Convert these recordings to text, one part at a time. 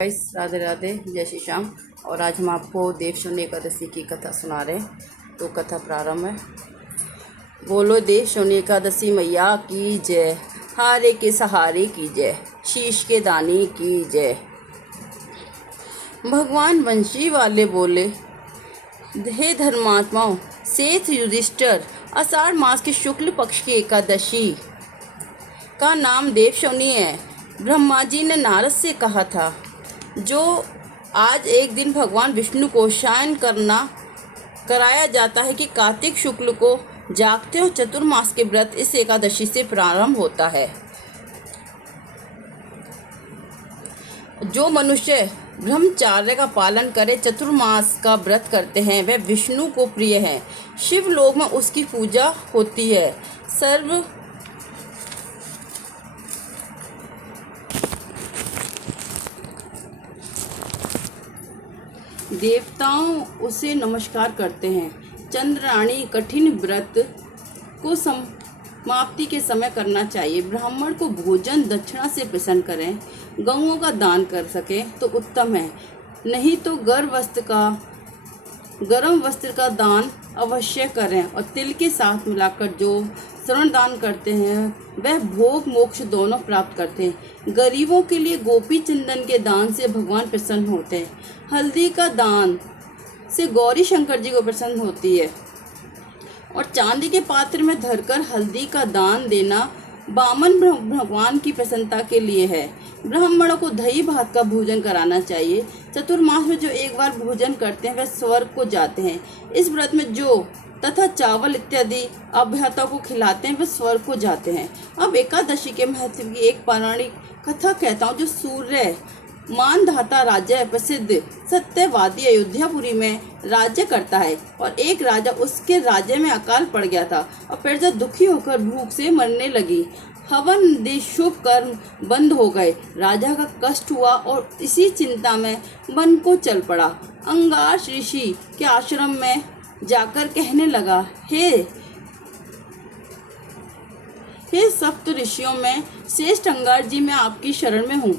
Guys, Radhe Radhe, जय श्री श्याम। और आज हम आपको देव शून्य एकादशी की कथा सुना रहे हैं। तो कथा प्रारंभ है। बोलो देव शून्य एकादशी मैया की जय, हारे के सहारे की जय, शीश के दानी की जय। भगवान वंशी वाले बोले, हे धर्मात्माओं, सेठ युधिष्ठिर, आषाढ़ मास के शुक्ल पक्ष की एकादशी का नाम देव शून्य है। ब्रह्मा जी ने नारद से कहा था, जो आज एक दिन भगवान विष्णु को शयन कराया जाता है कि कार्तिक शुक्ल को जागते और चतुर्मास के व्रत इस एकादशी से प्रारंभ होता है। जो मनुष्य ब्रह्मचर्य का पालन करे, चतुर्मास का व्रत करते हैं, वह विष्णु को प्रिय है। शिव लोक में उसकी पूजा होती है। सर्व देवताओं उसे नमस्कार करते हैं। चंद्राणी कठिन व्रत को समाप्ति के समय करना चाहिए। ब्राह्मण को भोजन दक्षिणा से प्रसन्न करें। गौओं का दान कर सके तो उत्तम है, नहीं तो गर्म वस्त्र का दान अवश्य करें। और तिल के साथ मिलाकर जो श्रवण दान करते हैं वह भोग मोक्ष दोनों प्राप्त करते हैं। गरीबों के लिए गोपी चंदन के दान से भगवान प्रसन्न होते हैं। हल्दी का दान से गौरी शंकर जी को प्रसन्न होती है। और चांदी के पात्र में धरकर हल्दी का दान देना बामन भगवान की प्रसन्नता के लिए है। ब्राह्मणों को दही भात का भोजन कराना चाहिए। चतुर्मास में जो एक बार भोजन करते हैं वह स्वर्ग को जाते हैं। इस व्रत में जो तथा चावल इत्यादि अभ्याता को खिलाते हैं वह स्वर्ग को जाते हैं। अब एकादशी के महत्व की एक पौराणिक कथा कहता हूँ। जो सूर्य मानधाता राजा प्रसिद्ध सत्यवादी अयोध्यापुरी में राज्य करता है, और एक राजा उसके राज्य में अकाल पड़ गया था और प्रजा दुखी होकर भूख से मरने लगी। हवन आदि शुभ कर्म बंद हो गए। राजा का कष्ट हुआ और इसी चिंता में वन को चल पड़ा। अंगार ऋषि के आश्रम में जाकर कहने लगा, हे सप्त ऋषियों में श्रेष्ठ अंगार जी, मैं आपकी शरण में हूँ।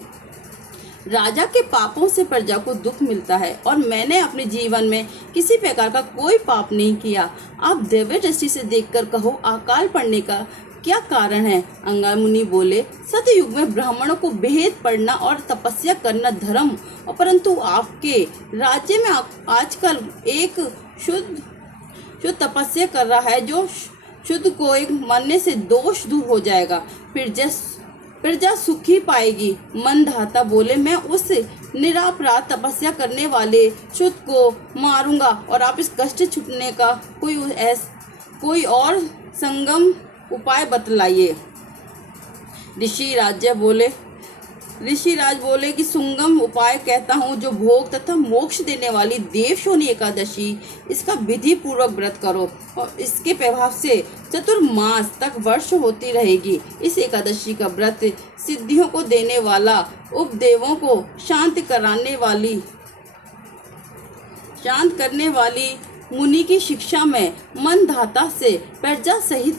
राजा के पापों से प्रजा को दुख मिलता है और मैंने अपने जीवन में किसी प्रकार का कोई पाप नहीं किया। आप दिव्य दृष्टि से देखकर कहो, अकाल पड़ने का क्या कारण है। अंगार मुनि बोले, सतयुग में ब्राह्मणों को वेद पढ़ना और तपस्या करना धर्म, और परंतु आपके राज्य में आजकल एक शुद्ध तपस्या कर रहा है, जो शुद्ध को एक मानने से दोष दूर हो जाएगा, प्रजा सुखी पाएगी। मंदधाता बोले, मैं उस निरापराध तपस्या करने वाले शुद्ध को मारूंगा और आप इस कष्ट छुटने का कोई और संगम उपाय बतलाइए। ऋषिराज बोले कि सुंगम उपाय कहता हूँ, जो भोग तथा मोक्ष देने वाली देव शून्य एकादशी, इसका विधि पूर्वक व्रत करो और इसके प्रभाव से चतुर्मास तक वर्ष होती रहेगी। इस एकादशी का व्रत सिद्धियों को देने वाला, उपदेवों को शांत करने वाली मुनि की शिक्षा में मंदधाता से प्रजा सहित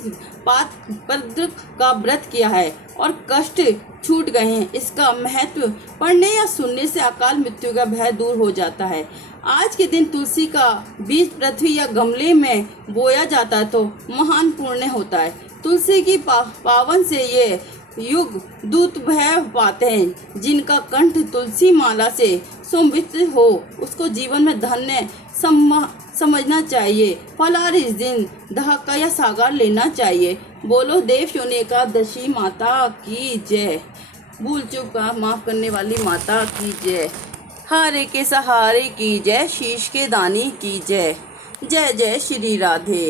पात्र का व्रत किया है और कष्ट छूट गए हैं। इसका महत्व पढ़ने या सुनने से अकाल मृत्यु का भय दूर हो जाता है। आज के दिन तुलसी का बीज पृथ्वी या गमले में बोया जाता है तो महान पुण्य होता है। तुलसी की पावन से ये युग दूत भय पाते हैं। जिनका कंठ तुलसी माला से सुमित हो, उसको जीवन में धन्य समझना चाहिए। फलाहार इस दिन दहाका या सागर लेना चाहिए। बोलो देव शून्य एकादशी माता की जय। भूल चूक का माफ करने वाली माता की जय। हारे के सहारे की जय, शीश के दानी की जय। जय जय श्री राधे।